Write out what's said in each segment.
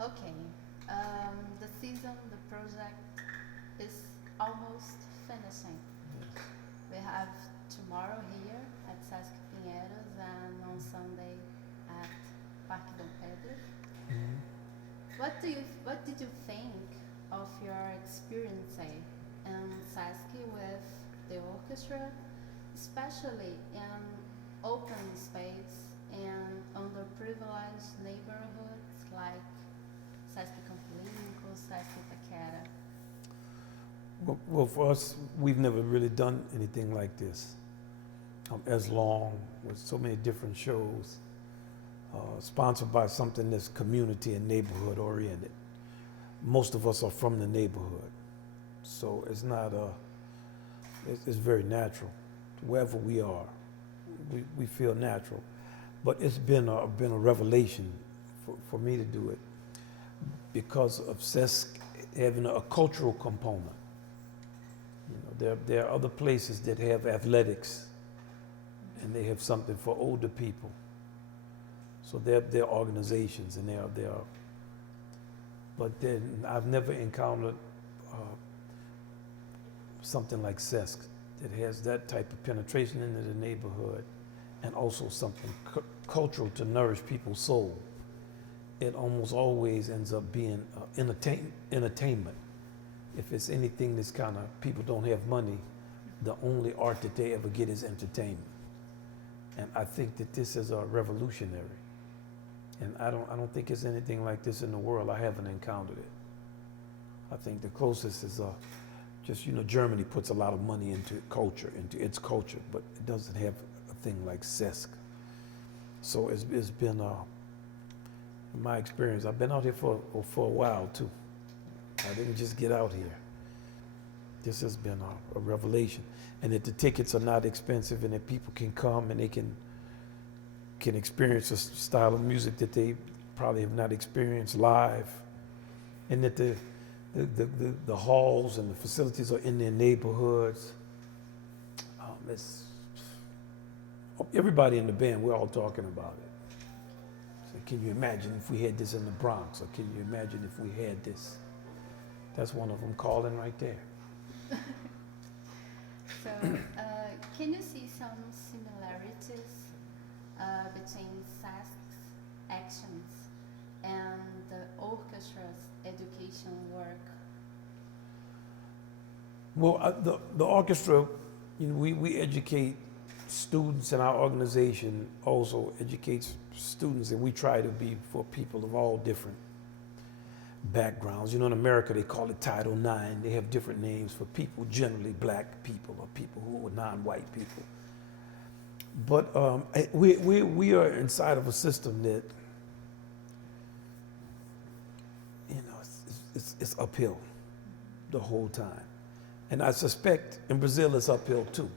Okay. The season, the project is almost finishing. Yes. We have tomorrow here at Sesc Pinheiros and on Sunday at Parque Dom Pedro. Mhm. What did you think of your experience in Sesc with the orchestra, especially in open space and underprivileged neighborhoods like Sesc Campolimpo, Sesc Itaquera? Well, for us, we've never really done anything like this as long with so many different shows, sponsored by something that's community and neighborhood oriented. Most of us are from the neighborhood, so it's not it's very natural. Wherever we are, we feel natural. But it's been a revelation for me to do it because of Sesc having a cultural component. You know, there are other places that have athletics, and they have something for older people. So they're organizations, and they are. But then I've never encountered something like Sesc that has that type of penetration into the neighborhood, and also something cultural to nourish people's soul. It almost always ends up being entertainment. If it's anything that's kind of, people don't have money, the only art that they ever get is entertainment. And I think that this is a revolutionary. And I don't think there's anything like this in the world. I haven't encountered it. I think the closest is just, Germany puts a lot of money into into its culture, but it doesn't have a thing like Sesc. So it's been, in my experience, I've been out here for a while too. I didn't just get out here. This has been a revelation. And that the tickets are not expensive, and that people can come and they can experience a style of music that they probably have not experienced live. And that the halls and the facilities are in their neighborhoods. Everybody in the band, we're all talking about it. So can you imagine if we had this in the Bronx, or can you imagine if we had this? That's one of them calling right there. So, can you see some similarities between Sesc's actions and the orchestra's education work? Well, the orchestra, we educate students, and our organization also educates students, and we try to be for people of all different backgrounds. In America they call it Title IX. They have different names for people, generally black people or people who are non-white people. But we are inside of a system that, it's uphill the whole time. And I suspect in Brazil it's uphill too.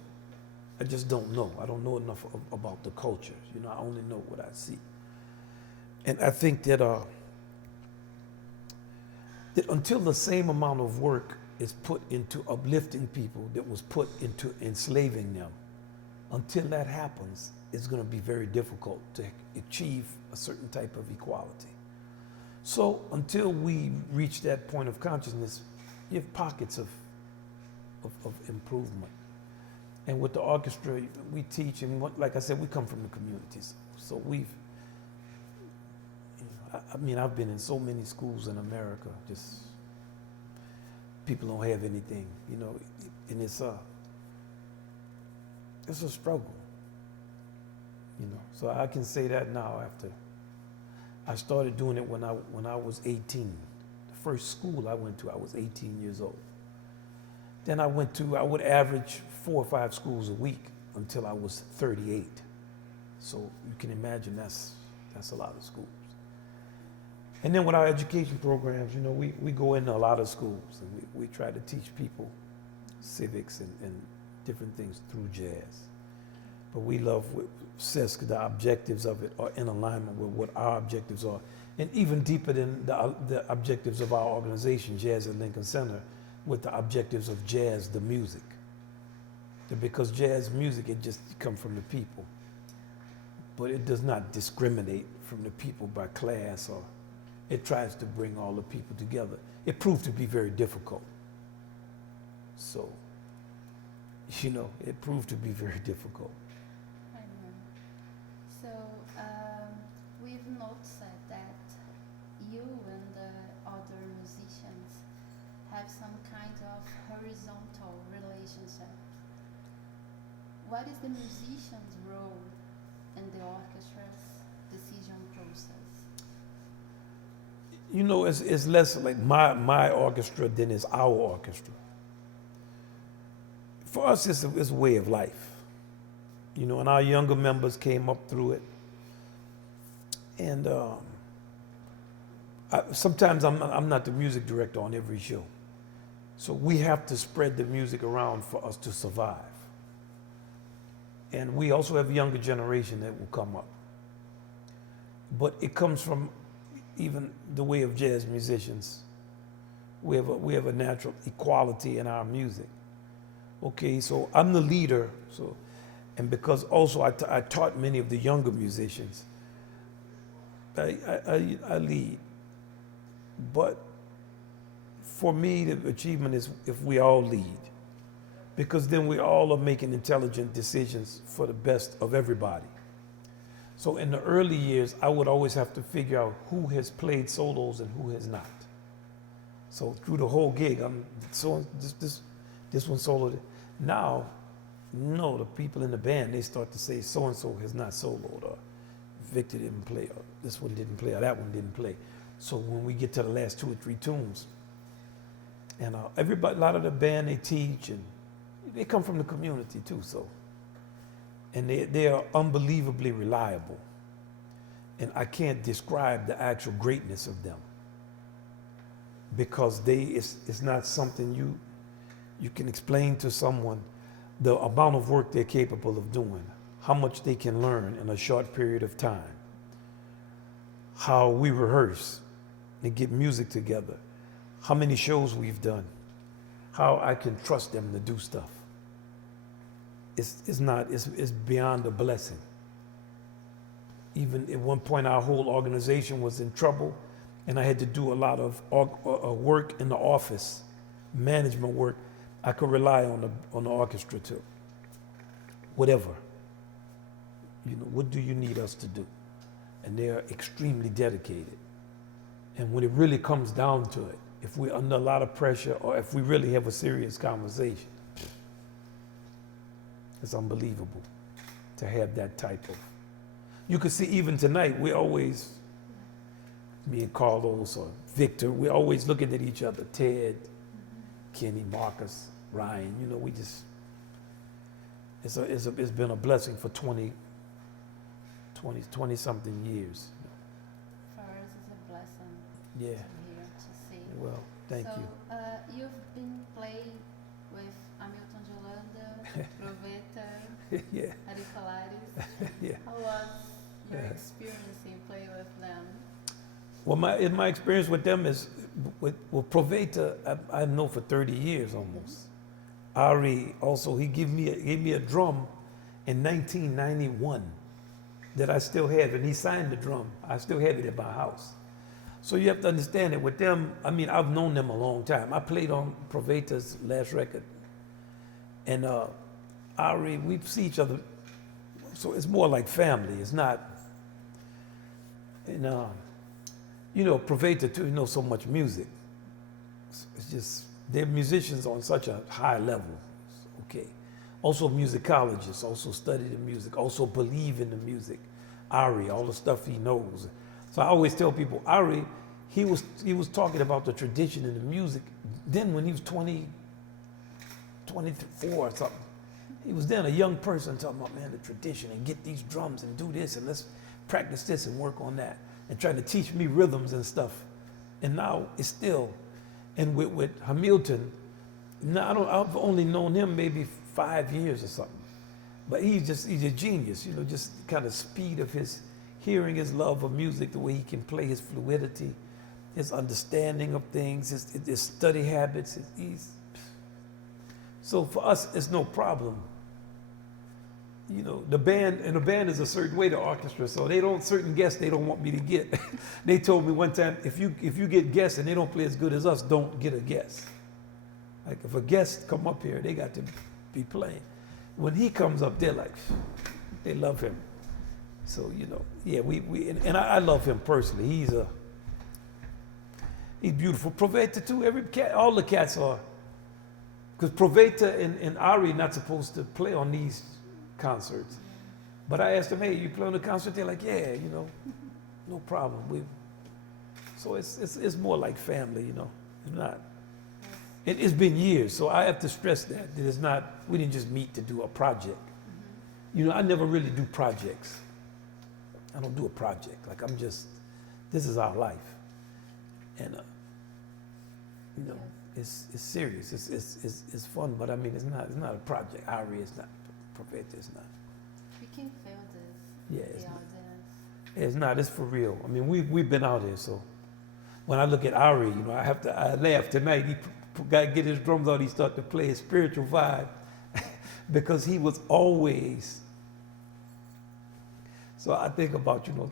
I just don't know. I don't know enough about the culture. I only know what I see. And I think that until the same amount of work is put into uplifting people that was put into enslaving them, until that happens, it's going to be very difficult to achieve a certain type of equality. So until we reach that point of consciousness, you have pockets of improvement. And with the orchestra, we teach, and like I said, we come from the communities. So I've been in so many schools in America, just people don't have anything, and it's a struggle, So I can say that now after I started doing it when I was 18. The first school I went to, I was 18 years old. Then I would average 4 or 5 schools a week until I was 38. So you can imagine that's a lot of schools. And then with our education programs, we go into a lot of schools, and we try to teach people civics and different things through jazz. But we love Sesc, the objectives of it are in alignment with what our objectives are. And even deeper than the objectives of our organization, Jazz at Lincoln Center, with the objectives of jazz, the music. Because jazz music, it just comes from the people. But it does not discriminate from the people by class or it tries to bring all the people together. It proved to be very difficult. So, it proved to be very difficult. I know. So we've noticed that you and the other musicians have some kind of horizontal relationship. What is the musician's role in the orchestra's decision process? It's less like my orchestra than it's our orchestra. For us, it's a way of life. And our younger members came up through it. And sometimes I'm not the music director on every show. So we have to spread the music around for us to survive. And we also have a younger generation that will come up. But it comes from even the way of jazz musicians. We have a natural equality in our music. Okay, so I'm the leader. And because also I taught many of the younger musicians, I lead. But for me, the achievement is if we all lead, because then we all are making intelligent decisions for the best of everybody. So in the early years, I would always have to figure out who has played solos and who has not. So through the whole gig, this one soloed. Now, no, the people in the band, they start to say so-and-so has not soloed, or Victor didn't play, or this one didn't play, or that one didn't play. So when we get to the last 2 or 3 tunes, and everybody, a lot of the band, they teach, and they come from the community too, so. And they are unbelievably reliable. And I can't describe the actual greatness of them, because it's not something you can explain to someone the amount of work they're capable of doing, how much they can learn in a short period of time, how we rehearse and get music together, how many shows we've done, how I can trust them to do stuff. It's beyond a blessing. Even at one point, our whole organization was in trouble, and I had to do a lot of work in the office, management work. I could rely on the orchestra too. Whatever. What do you need us to do? And they are extremely dedicated. And when it really comes down to it, if we're under a lot of pressure, or if we really have a serious conversation, it's unbelievable to have that type of. You could see even tonight, we always, me and Carlos or Victor, we're always looking at each other. Ted, Kenny, Marcus, Ryan, we just, it's been a blessing for 20 something years. For us, it's a blessing Yeah. to hear, to see. Well, thank you. So you've been playing with Hamilton Jolanda, Proveta, Yeah. Arifalares. Yeah. How was your experience in playing with them? Well, my experience with them is with Proveta. I know for 30 years almost. Ari also, he gave me a drum in 1991 that I still have, and he signed the drum. I still have it at my house. So you have to understand that with them, I've known them a long time. I played on Proveta's last record, and Ari, we see each other, so it's more like family. It's not, and Proveta too, so much music. It's just, they're musicians on such a high level. Okay. Also musicologists, also study the music, also believe in the music. Ari, all the stuff he knows. So I always tell people, Ari, he was talking about the tradition in the music then when he was 20, 24 or something. He was then a young person talking about, man, the tradition, and get these drums and do this, and let's practice this and work on that, and trying to teach me rhythms and stuff. And now it's still, and with Hamilton, now I've only known him maybe 5 years or something, but he's a genius, just kind of speed of his hearing, his love of music, the way he can play, his fluidity, his understanding of things, his study habits. So for us, it's no problem. you know, the band is a certain way, the orchestra, so they don't, certain guests they don't want me to get. They told me one time, if you get guests and they don't play as good as us, don't get a guest. Like if a guest come up here, they got to be playing. When he comes up, they're like, they love him. So, you know, yeah, and I love him personally. He's beautiful. Proveta too, every cat, all the cats are. Because Proveta and Ari not supposed to play on these concerts. But I asked them, hey, you play on the concert? They're like, yeah, you know, no problem. So it's more like family, you know. It's not. It's been years, so I have to stress that it's not, we didn't just meet to do a project. You know, I never really do projects. I don't do a project. Like this is our life. And, you know, it's serious. It's fun, but I mean, it's not a project. Ari is not. Proveta is not. We can feel this. Yeah, the it's not. audience. It's not. It's for real. I mean, we've been out here, so when I look at Ari, you know, I laugh tonight. He got to get his drums out. He started to play his spiritual vibe because he was always. So I think about, you know,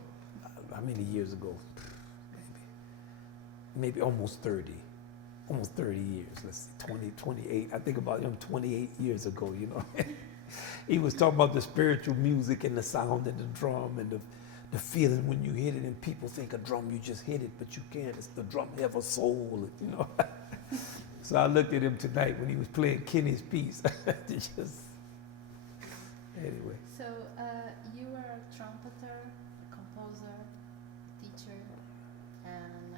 how many years ago? Maybe almost 30 years. Let's see, 20, 28. I think about him 28 years ago, you know. He was talking about the spiritual music and the sound and the drum and the feeling when you hit it, and people think a drum, you just hit it, but you can't. It's the drum have a soul, you know. So I looked at him tonight when he was playing Kenny's piece. Anyway. So you were a trumpeter, a composer, teacher, and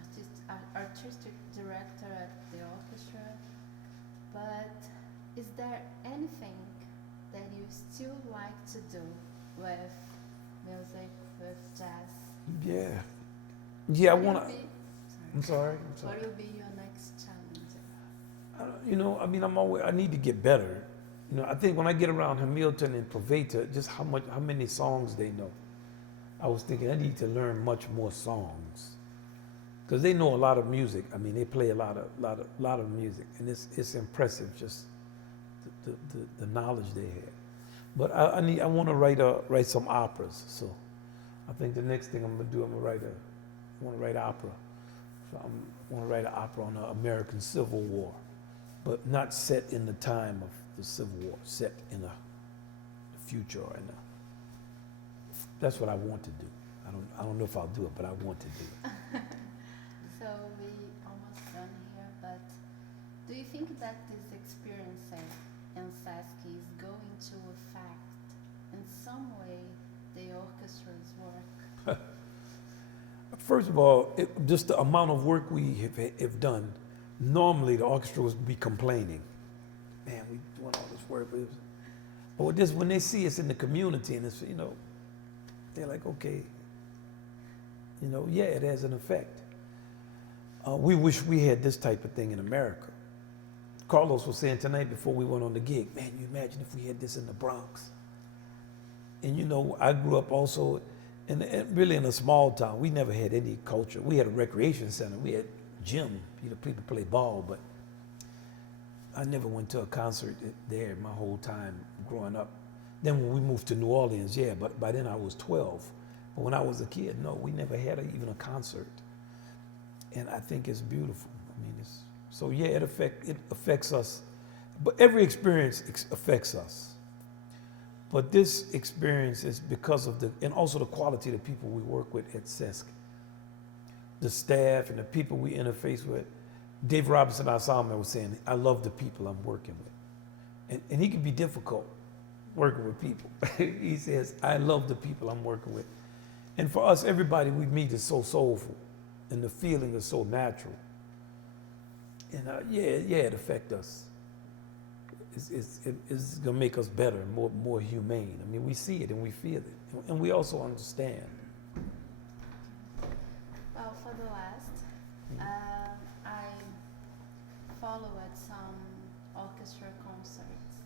artistic director at the orchestra. But is there anything that you still like to do with music, with jazz? Yeah. Yeah, I What want will to. be- I'm sorry. What will be your next challenge? You know, I mean, I need to get better. You know, I think when I get around Hamilton and Proveta, just how many songs they know. I was thinking I need to learn much more songs, because they know a lot of music. I mean, they play a lot of music, and it's impressive just the knowledge they have. But I want to write some operas. So I think the next thing I'm gonna do, I want to write opera. So I want to write an opera on the American Civil War, but not set in the time of the Civil War, set in the future or that's what I want to do. I don't know if I'll do it, but I want to do it. So we almost done here, but do you think that this experience in Sesc is going to affect in some way the orchestra's work? First of all, just the amount of work we have done, normally the orchestra would be complaining. Man, we doing all this work. But with this, when they see us in the community and it's, you know, they're like, okay, you know, yeah, it has an effect. We wish we had this type of thing in America. Carlos was saying tonight before we went on the gig, man, you imagine if we had this in the Bronx. And you know, I grew up also really in a small town. We never had any culture. We had a recreation center. We had gym. You know, people play ball, but I never went to a concert there my whole time growing up. Then when we moved to New Orleans, yeah, but by then I was 12. But when I was a kid, no, we never had even a concert. And I think it's beautiful. I mean, so yeah, it affects us. But every experience affects us. But this experience is because of and also the quality of the people we work with at Sesc. The staff and the people we interface with. Dave Robinson, our soundman, was saying, I love the people I'm working with. And he can be difficult working with people. He says, I love the people I'm working with. And for us, everybody we meet is so soulful, and the feeling is so natural. And it affects us. It's going to make us better, more humane. I mean, we see it and we feel it. And we also understand. Well, for the last, I followed some orchestra concerts,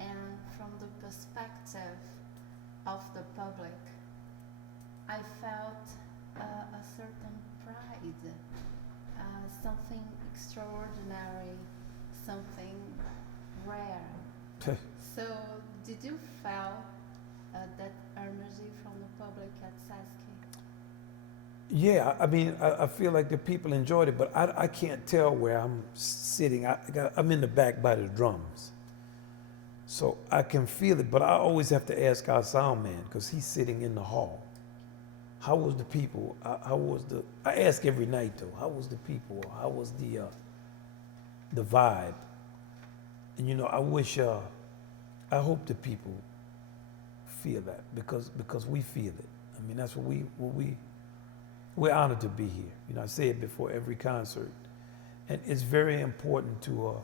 and from the perspective of the public, I felt a certain pride, something extraordinary, something rare. So did you feel that are music from the public at Sesc? Yeah, I mean, I feel like the people enjoyed it, but I can't tell where I'm sitting. I'm in the back by the drums. So I can feel it, but I always have to ask our sound man because he's sitting in the hall. How was the people? I ask every night though, how was the people? How was the vibe? And you know, I hope the people feel that because we feel it. I mean, that's what we're honored to be here. You know, I say it before every concert, and it's very important to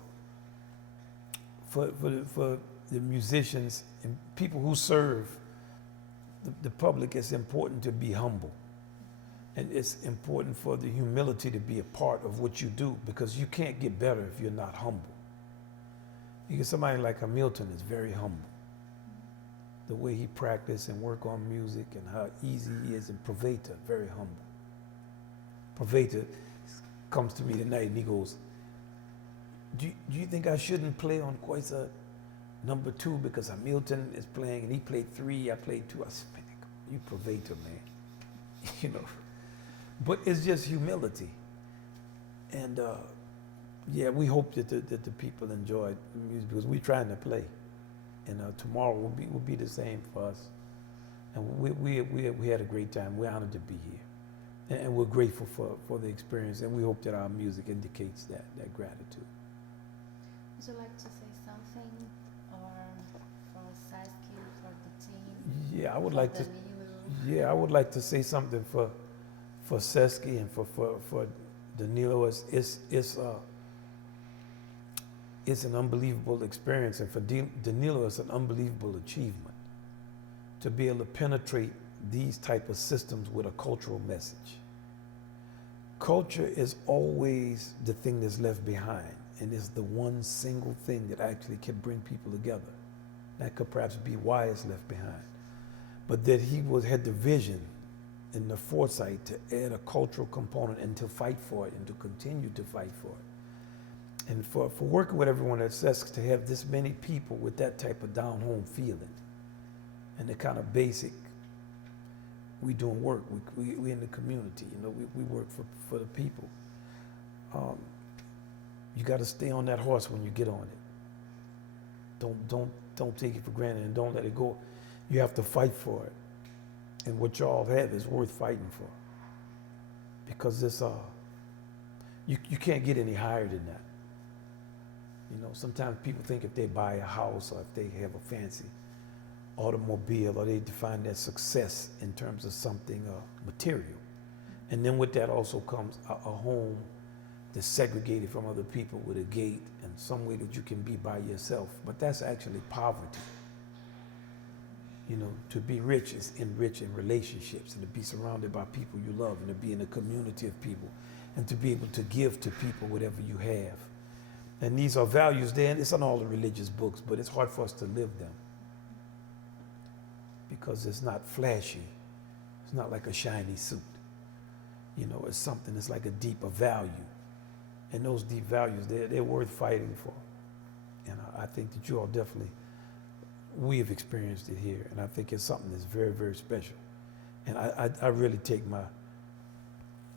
for the musicians and people who serve the public. It's important to be humble, and it's important for the humility to be a part of what you do because you can't get better if you're not humble. You get somebody like Hamilton is very humble. The way he practiced and work on music and how easy he is, and Praveta, very humble. Praveta comes to me tonight and he goes, do you think I shouldn't play on Quasar number 2 because Hamilton is playing and he played 3, I played 2. I said, man, you Praveta, man. You know, but it's just humility. And yeah, we hope that the people enjoy the music because we're trying to play. And tomorrow will be the same for us. And we had a great time. We're honored to be here. And we're grateful for the experience, and we hope that our music indicates that gratitude. Would you like to say something, or for Sesc, for the team? Yeah, I would like to. Danilo? Yeah, I would like to say something for Sesc and for Danilo. It's an unbelievable experience, and for Danilo, it's an unbelievable achievement to be able to penetrate these type of systems with a cultural message. Culture is always the thing that's left behind, and is the one single thing that actually can bring people together. That could perhaps be why it's left behind. But that he had the vision and the foresight to add a cultural component and to fight for it and to continue to fight for it. And for working with everyone at Sesc to have this many people with that type of down-home feeling and the kind of basic, we doing work, we in the community, you know, we work for the people. You got to stay on that horse when you get on it. Don't take it for granted and don't let it go. You have to fight for it. And what y'all have is worth fighting for. Because this, you can't get any higher than that. You know, sometimes people think if they buy a house or if they have a fancy automobile or they define their success in terms of something material. And then with that also comes a home that's segregated from other people with a gate and some way that you can be by yourself. But that's actually poverty. You know, to be rich is enrich in relationships and to be surrounded by people you love and to be in a community of people and to be able to give to people whatever you have. And these are values there, and it's on all the religious books, but it's hard for us to live them because it's not flashy. It's not like a shiny suit. You know, it's something that's like a deeper value. And those deep values, they're worth fighting for. And I think that you all definitely, we have experienced it here, and I think it's something that's very, very special. And I really take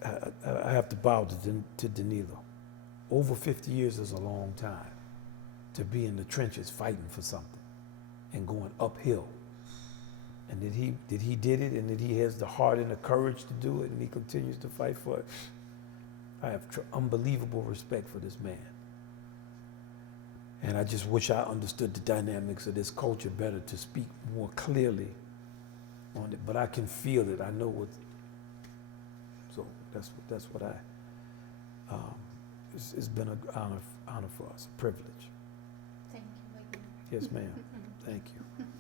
I have to bow to Danilo. Over 50 years is a long time to be in the trenches fighting for something and going uphill. And that he did it, and that he has the heart and the courage to do it, and he continues to fight for it. I have unbelievable respect for this man. And I just wish I understood the dynamics of this culture better to speak more clearly on it. But I can feel it. I know what. So that's what I. It's been an honor for us, a privilege. Thank you, Wynton. Yes, ma'am. Thank you.